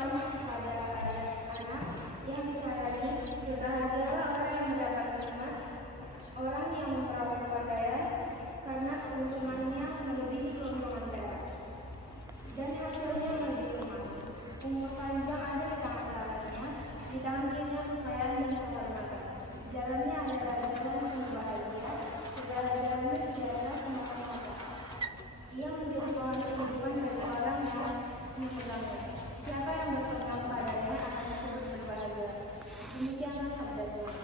bersalam kepada anak yang disayangi. Berbahagialah orang yang mendapat nikmat, orang yang memperawat pakaian, karena keuntungannya melebihi keuntungan perak, dan hasilnya melebihi emas. Umur panjang ada di tangan tangannya, di tangan kirinya kekayaan dan keselamatan. Jalannya adalah jalan yang bahagia, segala jalannya sejahtera sama Allah. Ia menjadi pohon kehidupan bagi orang yang memegangnya. Siapa yang berpegang padanya akan disebut berbahagia. Demikianlah sabda Tuhan.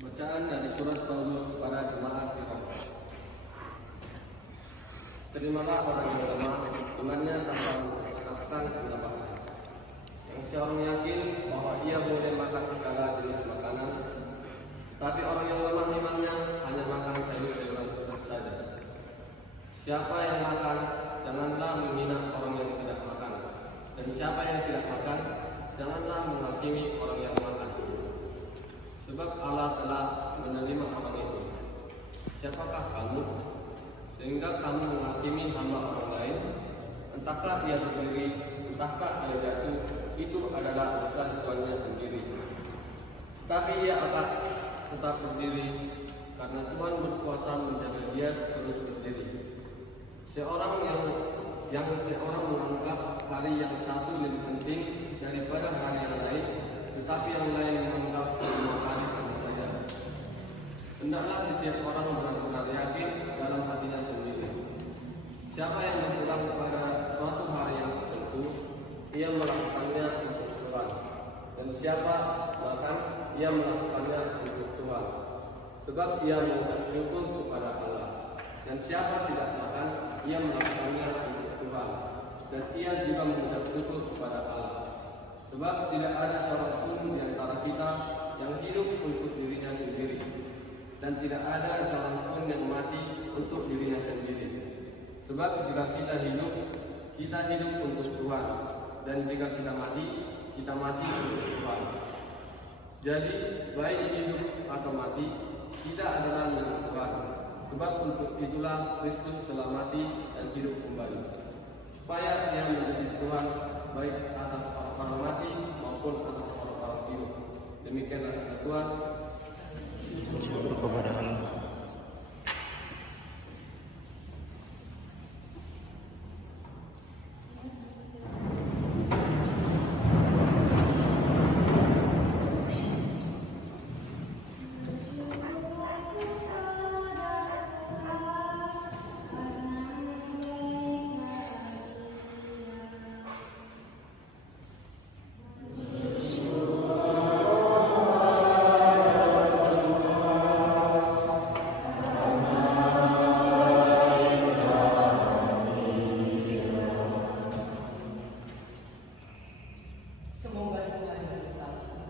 Bacaan dari surat Paulus kepada jemaat di Roma. Terimalah orang yang lemah, imannya tanpa mengatakan pendapatnya. Yang seorang yakin bahwa ia boleh makan segala jenis makanan, tapi orang yang lemah imannya hanya makan sayur-sayuran saja. Siapa yang makan, janganlah menghina orang yang tidak makan, dan siapa yang tidak makan, janganlah menghakimi orang yang makan. Sebab Allah telah menerima orang itu. Siapakah kamu sehingga kamu menghakimi hamba orang lain? Entahkah ia berdiri, entahkah ia jatuh, itu adalah urusan tuannya sendiri. Tapi ia akan tetap berdiri karena Tuhan berkuasa menjaga dia terus berdiri. Seorang menganggap hari yang satu lebih penting daripada hari yang lain, tetapi yang lain menganggap semua hari sama saja. Hendaklah setiap orang benar-benar yakin dalam hatinya sendiri. Siapa yang berpegang kepada suatu hari yang tertentu, ia melakukannya untuk Tuhan. Dan siapa bahkan ia melakukannya untuk Tuhan, sebab ia mengucap syukur kepada Allah. Dan siapa tidak makan, ia melakukannya untuk Tuhan, dan ia juga mengucap syukur kepada Allah. Sebab tidak ada seorang pun di antara kita yang hidup untuk dirinya sendiri, dan tidak ada seorang pun yang mati untuk dirinya sendiri. Sebab jika kita hidup untuk Tuhan, dan jika kita mati untuk Tuhan. Jadi baik hidup atau mati, kita adalah milik Tuhan. Sebab untuk itulah Kristus telah mati dan hidup kembali, supaya Dia menjadi Tuhan baik atas orang Semoga Tuhan bersertai kita.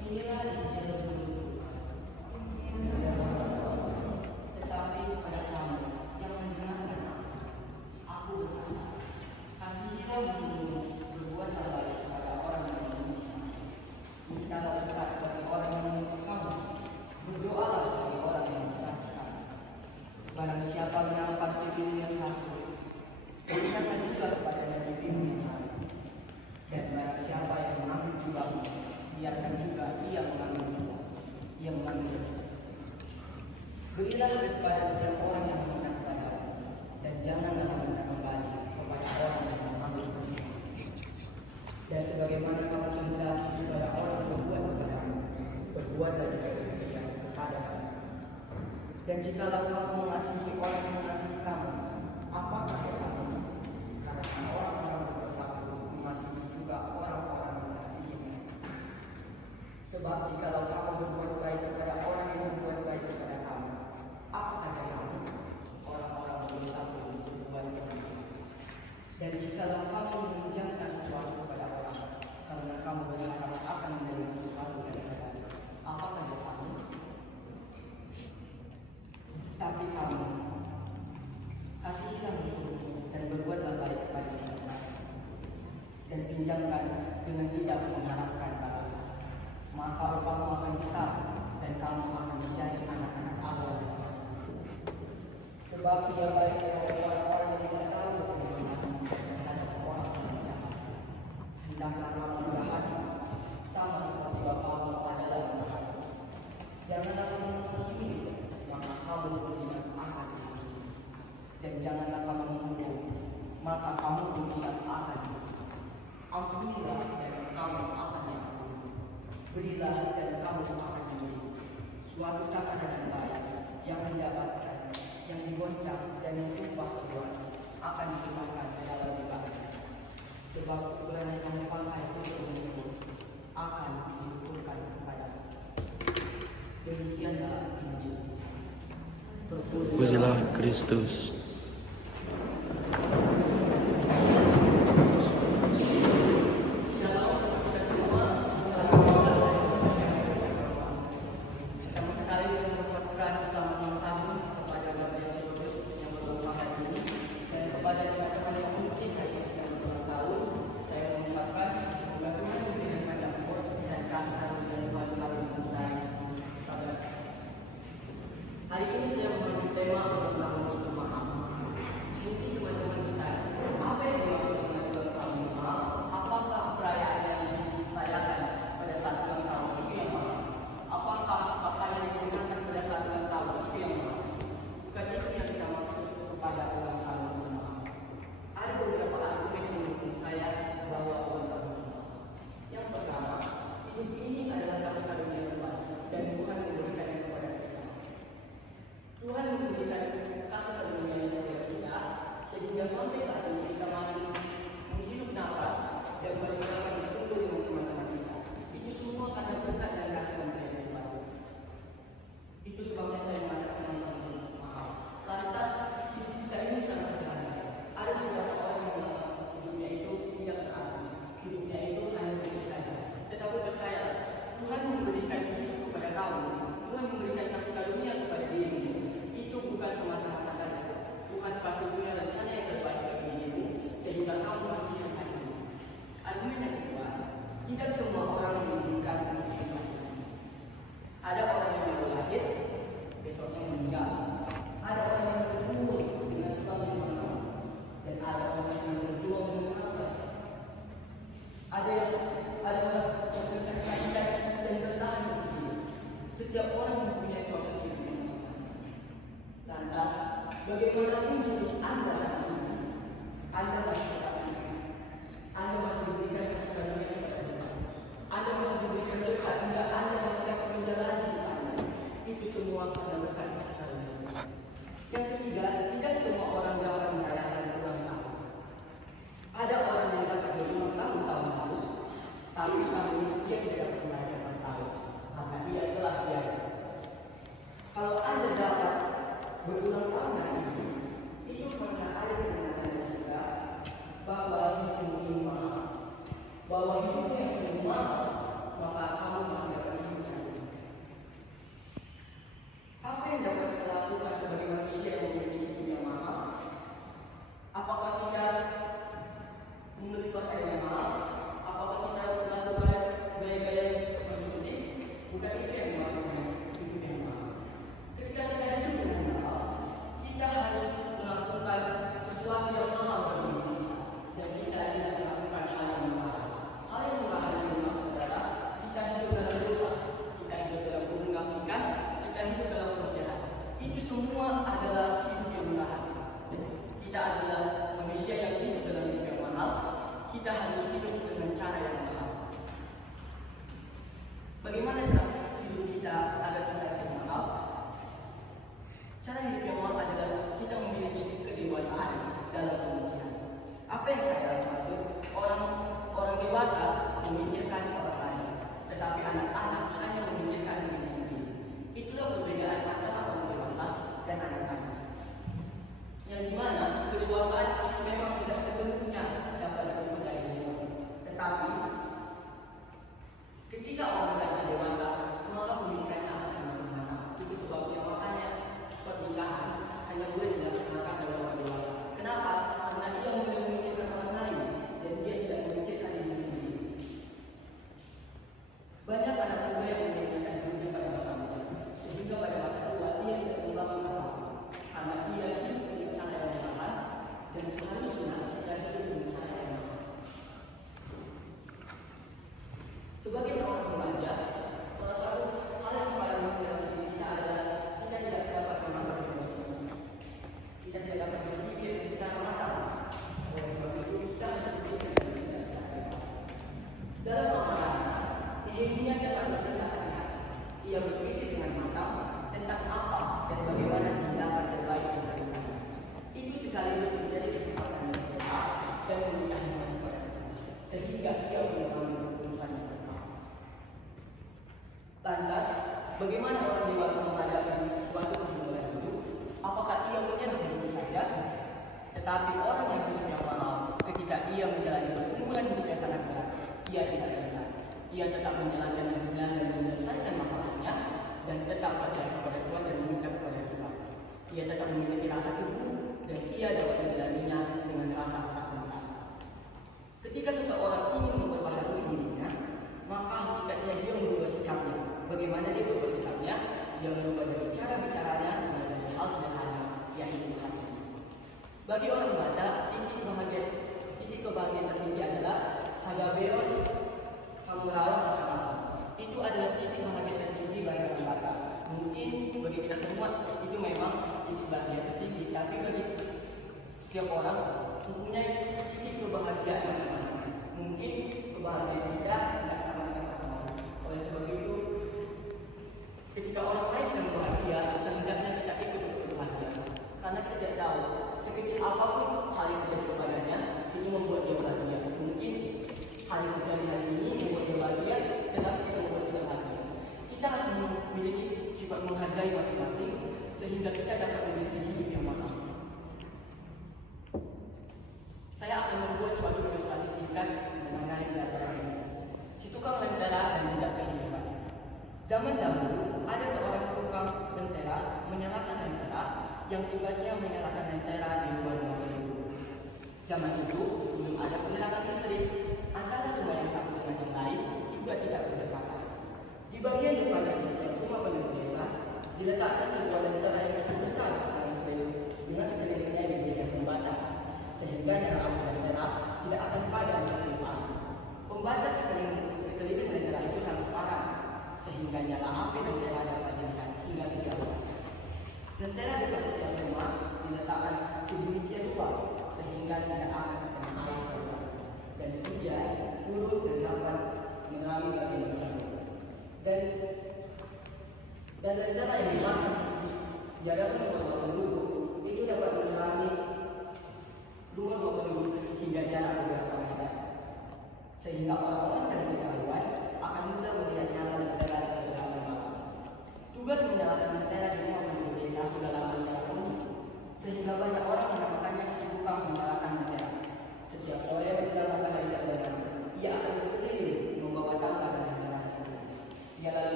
Inilah Injil menurut Lukas. Tetapi pada kamu yang mendengarkan aku berkata, kasihilah musuhmu, berbuatlah baik kepada orang yang mengasihi. Mintalah berkat bagi orang yang mengutuk kamu, berdoalah bagi orang yang mencaci kamu. Barang siapa menampar pipimu yang satu, berikanlah juga kepadanya pipimu yang lain. Dan barang siapa yang mengambil jubahmu, biarkan juga ia mengambil jubah. Ia mengambil jubah. Berilah kepada setiap orang yang meminta kepadamu, dan janganlah meminta kembali kepada orang yang mengambil jubah. Dan sebagaimana kamu menghendaki supaya orang berbuat kepadamu, berbuatlah juga demikian kepadamu. Dan jikalau kamu mengasihi orang yang mengasihi kamu, apakah kesalahanmu? Karena orang-orang bersatu mengasihi juga orang-orang yang mengasihimu. Sebab jikalau kamu berbuat baik kepada orang yang berbuat baik kepada kamu, apakah kesalahanmu? Orang-orang bersatu berbuat begitu. Dan jikalau kamu meminjamkan sesuatu kepada orang, karena kamu berharap akan menerima sesuatu daripadanya, apakah kesalahanmu? Tapi kamu kasihilah musuhmu dan berbuatlah baik kepada mereka, dan pinjamkan dengan tidak mengharapkan balasan. Maka upamu akan besar dan kamu akan menjadi anak-anak Allah. Sebab ia baik kepada orang-orang yang tidak tahu bagaimana terhadap orang yang jahat. Hendaklah kamu berhati sama seperti Bapamu adalah berhati. Janganlah kamu menghakimi, maka kamu tidak akan dihakimi. Dan janganlah kamu menghukum, maka kamu tidak akan dihukum. Ampunilah dan kamu akan diampuni. Berilah dan kamu akan diberi. Suatu takaran yang baik yang mendapatkan, yang digoncang dan yang tumpah keluar akan ditumpahkan ke dalam dibakar. Sebab ukuran yang kamu pakai untuk akan diukurkan kepadamu. Demikianlah Injil. Pujilah Kristus. Hari ini saya mengambil tema tentang ulang tahun. Mungkin teman-teman bertanya, apa yang dimaksud dengan ulang tahun? Apakah perayaan yang dirayakan pada saat ulang tahun itu yang mana? Apakah apa yang digunakan pada saat ulang tahun itu yang mana? Bukan itu yang kita maksud kepada ulang tahun. Ada beberapa argumen yang mendukung saya bahwa ulang tahun itu. Yang pertama, hidup ini adalah kasih karunia Tuhan dan Tuhan memberikannya kepada kita. Tuhan memberikan kasih karunia kepada kita sehingga sampai saat ini kita masih menghirup nafas dan bersama berkumpul dengan teman-teman kita. Itu semua karena berkat dan kasih karunia Tuhan. Itu sebabnya saya mengatakan teman-teman, lantas hidup kita ini sangat berharga. Ada beberapa orang yang mengatakan hidupnya itu tidak berarti, hidupnya itu hanya begitu saja. Tetapi percayalah, Tuhan memberikan hidup kepada kamu, Tuhan memberikan kasih karunia kepada dirimu. Itu bukan semata-mata saja. Tuhan pasti punya rencana yang terbaik bagi dirimu sehingga kamu pasti akan hidup. Argumen yang kedua, tidak semua orang mengizinkan untuk hidup. Ada orang yang baru lahir, besoknya meninggal. Ada orang yang berumur dengan sebab yang bersama, dan ada orang yang sedang berjuang dengan Allah. Ada orang yang selesai sakit dan bertahan hidup. Setiap orang mempunyai proses hidup masing-masing. Lantas, bagaimana hidup Anda hari ini? Anda masih tetap hidup. Anda masih diberikan kasih karunia kepada Tuhan. Anda masih diberikan berkat hingga Anda masih dapat menjalani hidup Anda. Itu semua karena berkat kasih karunia Tuhan. Yang ketiga, tidak semua orang dapat merayakan ulang tahun. Ada orang yang dapat berulang tahun lalu, tapi tahun ini dia tidak dapat merayakan tahun karena dia telah tiada. Kalau Anda dapat berulang tahun hari ini, itu karena ada kebenaran Anda juga bahwa hidupmu ini mahal, bahwa hidupmu yang sungguh mahal, maka kamu masih dapat hidup yang unik. Apa yang dapat kita lakukan sebagai manusia yang memiliki hidup yang mahal? Apakah kita membeli pakaian yang mahal? Apakah kita melakukan gaya-gaya yang konsumtif? Bukan itu yang melakukan hidup yang mahal. Ketika kita hidup yang mahal, kita harus melakukan sesuatu yang mahal bagi diri kita, dan kita tidak melakukan hal yang mahal. Hal yang mahal yang dimaksud adalah kita hidup dalam dosa, kita hidup dalam kemunafikan, kita hidup dalam maksiat. Itu semua adalah hidup yang mahal. Kita adalah manusia yang hidup dalam hidup yang mahal. Kita harus hidup dengan cara yang mahal. Bagaimana cara hidup kita agar kita hidup mahal? Cara hidup yang mahal adalah kita memiliki kedewasaan dalam pemikiran. Apa yang saya maksud? Orang dewasa memikirkan orang lain, tetapi anak-anak hanya memikirkan diri sendiri. Itulah perbedaan antara orang dewasa dan anak-anak. Yang dimana kedewasaan memang tidak sepenuhnya dapat dipercaya diri, tetapi ketika orang belajar dewasa, maka pemikirannya akan semakin matang. Itu sebabnya makanya pernikahan hanya boleh dilaksanakan oleh orang dewasa. Kenapa? Karena dia mulai memikirkan orang lain dan dia tidak memikirkan diri sendiri. Banyak anak muda yang memikirkan diri pada masa muda, sehingga pada masa tua dia tidak membangun apa-apa, karena dia hidup dengan cara yang mahal dan seharusnya kita hidup dengan cara yang mahal. Sebagai seorang remaja, salah satu hal yang paling penting dalam diri kita adalah kita tidak dapat mengambil emosi. Kita tidak dapat berpikir secara matang. Oleh sebab itu kita harus berpikir dengan kita secara bebas. Dalam amalan, ia dapat bertindak hati-hati. Ia berpikir dengan matang tentang apa dan bagaimana tindakan terbaik yang dilakukan. Itu sekaligus menjadi kesempatan yang tepat dan memberikan hikmat kepada kita, sehingga ia mengambil keputusan yang tepat. Lantas, bagaimana orang dewasa menghadapi suatu pergumulan hidup? Apakah ia menyerah begitu saja? Tetapi orang yang hidupnya mahal, ketika ia menjalani pergumulan hidup yang sangat berat, ia tidak menyerah. Ia tetap menjalankan dengan dan menyelesaikan masalahnya, dan tetap percaya kepada Tuhan dan meminta kepada Tuhan. Ia tetap memiliki rasa syukur dan ia dapat menjalaninya dengan rasa takut. Ketika seseorang ingin memperbaharui dirinya, maka hakikatnya dia merubah sikapnya. Bagaimana dia berubah sikapnya? Dia merubah dari cara bicaranya mulai dari hal sederhana, yaitu hati. Bagi orang Batak, titik kebahagiaan tertinggi adalah hagabeon hamurawa masyarakat. Itu adalah titik bahagia tertinggi bagi orang Batak. Mungkin bagi kita semua itu memang titik bahagia tertinggi, tapi bagi setiap orang mempunyai titik kebahagiaan masing-masing. Mungkin kebahagiaan kita tidak sama dengan orang lain. Oleh sebab itu, ketika orang lain sedang bahagia, sehendaknya kita ikut berbahagia. Karena kita tidak tahu sekecil apapun hal yang terjadi kepadanya itu membuat dia bahagia. Mungkin hal yang terjadi hari ini membuat dia bahagia, tetapi kita membuat dia bahagia. Kita harus memiliki sifat menghargai masing-masing sehingga kita dapat memiliki hidup yang matang. Saya akan membuat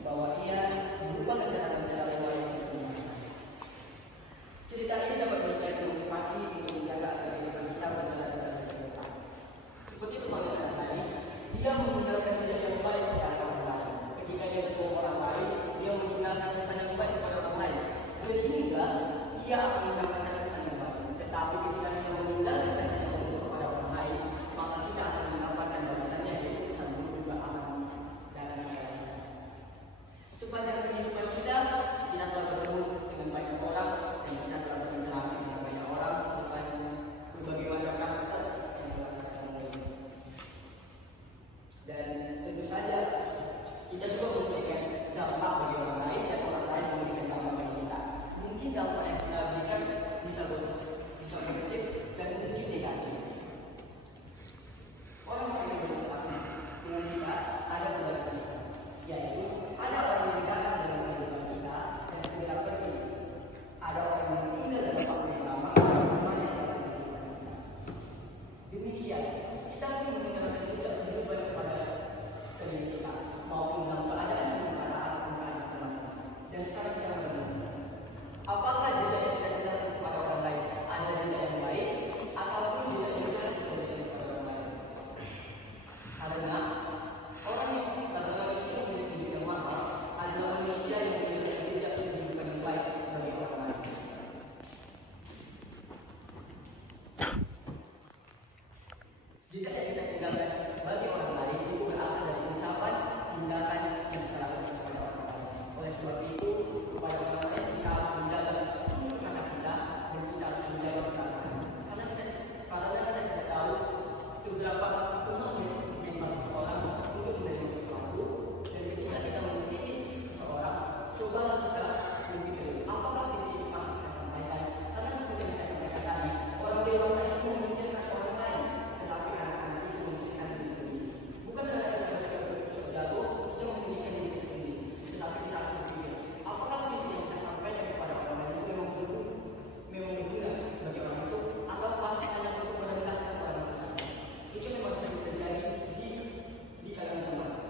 bahwa ia merupakan jalan-jalan yang lain. Cerita ini dapat menjadi motivasi untuk menjaga kehidupan kita berjalan dengan benar. Seperti teman yang lain, dia meninggalkan jejak yang baik kepada orang lain. Ketika dia bertemu orang lain, dia meninggalkan kesan yang baik kepada orang lain. Sehingga ia akan mendapatkan kesan yang baik. Tetapi ketika dia meninggalkan kesan yang baik kepada orang lain, maka kita akan mendapatkan balasannya, yaitu kesan buruk juga akan dalam kehidupan kita. Sepanjang kehidupan kita telah bertemu dengan banyak orang dan kita telah berinteraksi dengan banyak orang dengan berbagai macam karakter yang telah kita temui. Dan tentu saja kita juga memberikan dampak bagi orang lain dan orang lain memberikan dampak bagi kita. Mungkin dampak yang kita berikan bisa positif dan mungkin negatif. Orang yang berinteraksi dengan kita ada beberapa kita, yaitu ada orang yang datang dalam kehidupan kita dan segera pergi. Ada orang yang tinggal dalam waktu yang lama dan banyak dalam kehidupan kita. Demikian, kita pun meninggalkan jejak kehidupan kepada sekeliling kita maupun dalam keadaan sementara ataupun keadaan lama. Dan sekarang kita menentukan, apakah jejak yang kita tinggalkan kepada orang lain ada jejak yang baik ataupun jejak yang jelek kepada orang lain. Karena orang yang kata manusia memiliki hidup yang mahal adalah manusia yang memiliki jejak kehidupan yang baik bagi orang lain. Jejak yang kita tinggalkan bagi orang lain itu berasal dari ucapan, tindakan yang kita lakukan kepada orang lain. Oleh sebab itu, kepada orang lain kita harus menjaga tutur kata kita dan kita harus menjaga perasaan. Karena kita tidak tahu seberapa umur mental seseorang untuk menerima sesuatu, dan ketika kita memiliki seseorang, cobalah kita berpikir apakah kritik yang harus kita sampaikan. Karena seperti yang saya sampaikan tadi, orang dewasa itu memikirkan orang lain, tetapi anak-anak itu memikirkan diri sendiri. Bukan karena kita sudah jatuh, kita memikirkan diri kita sendiri, tetapi kita harus berpikir apakah kritik yang kita sampaikan kepada orang lain itu memang berguna bagi orang itu, atau hanya untuk merendahkan orang itu saja. Itu memang sering terjadi di kalangan remaja.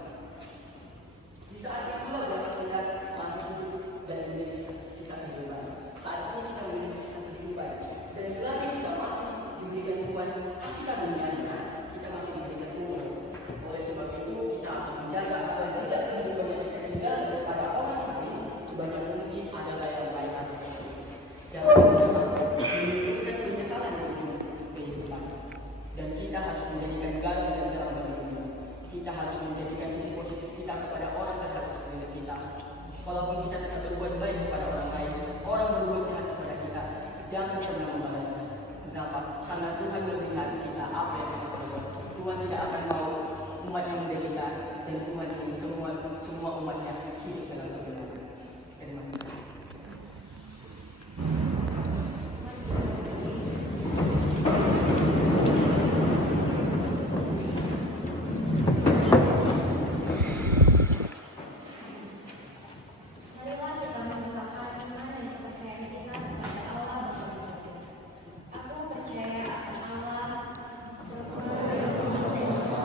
Di saat itulah dapat kita masih hidup dan memiliki sisa kehidupan. Saat ini kita memiliki sisa kehidupan, dan selagi kita masih diberikan Tuhan kasih karunia-Nya, kita masih diberikan umur. Oleh sebab itu kita harus menjaga agar jejak kehidupan yang kita tinggalkan kepada orang lain sebanyak mungkin adalah yang baik hati. Jangan pernah sampai menimbulkan penyesalan di kehidupan. Dan kita harus menjadikan galang dan terang bagi dunia. Kita harus menjadikan sisi positif kita kepada orang terhadap sekeliling kita. Walaupun kita telah berbuat baik kepada orang lain, orang berbuat jahat kepada kita, jangan pernah membalasnya. Kenapa? Karena Tuhan melihat kita apa yang kita perbuat. Tuhan tidak akan mau umat yang menderita, dan Tuhan ingin semua umatnya hidup dalam kebenaran. Terima kasih. Marilah kita mengungkapkan iman dan kepercayaan kita kepada Allah bersama-sama. Aku percaya akan Allah, Bapa yang Maha Esa,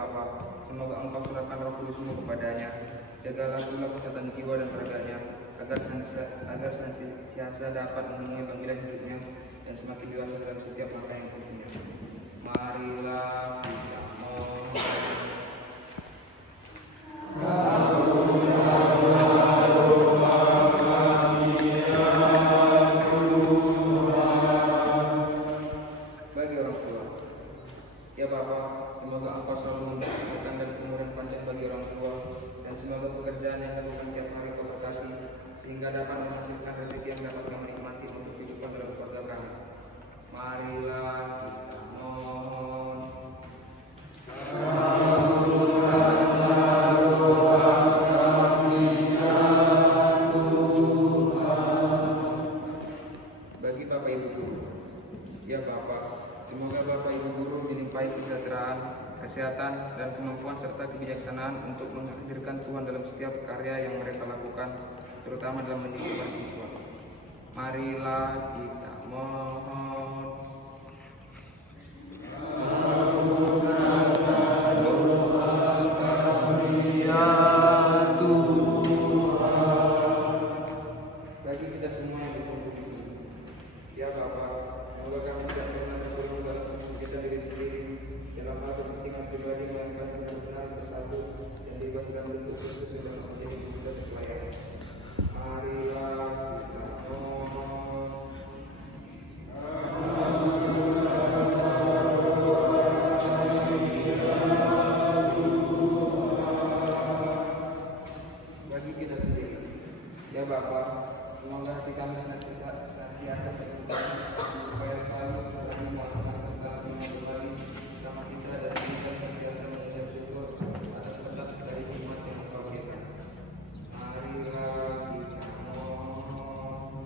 Bapa, semoga Engkau curahkan Roh Kudus-Mu kepadanya. Jagalah pula kesehatan jiwa dan raganya, agar senantiasa dapat memenuhi panggilan hidupnya dan semakin dewasa dalam setiap langkah yang ditempuhnya. Marilah kita mohon. Bagi orang tua, ya Bapa, semoga Engkau selalu memberikan dan kemudahan panjang bagi orang tua, dan semoga pekerjaan yang dilakukan tiap hari Kau berkati, sehingga dapat menghasilkan rezeki yang dapat kami nikmati untuk kehidupan dalam keluarga kami. Marilah kita mohon. Bagi Bapak Ibu Guru, ya Bapak, semoga Bapak Ibu Guru dilimpahi kesejahteraan, kesehatan, dan kemampuan serta kebijaksanaan untuk menghadirkan Tuhan dalam setiap karya yang mereka lakukan, terutama dalam mendidik para siswa. Marilah kita mohon. Bagi kita semua yang berkumpul di sini, ya Bapak, semoga kami tidak pernah tergolong dalam kesulitan diri sendiri dalam hal kepentingan pribadi, melainkan benar-benar bersatu dan bebas dalam bentuk Kristus yang dapat menjadi tugas pelayanan. Marilah kita mohon. Bagi kita sendiri, ya Bapak, semoga hati kami senantiasa terbuka supaya selalu berani melakukan segala yang kembali bersama kita dan kita senantiasa mengucap syukur atas berkat dari iman yang Engkau berikan. Marilah kita mohon.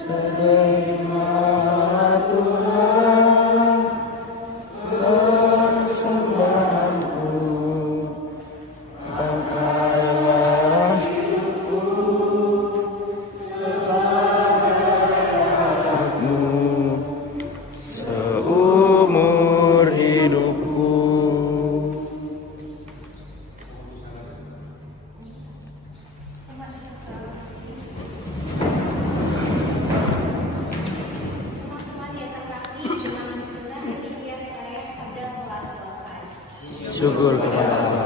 segala Tuhan persembahanku, pakailah hidupku sebagai seumur hidupku. Teman-teman yang terkasih, dengan demikian ayat sabda telah selesai. Syukur kepada Allah.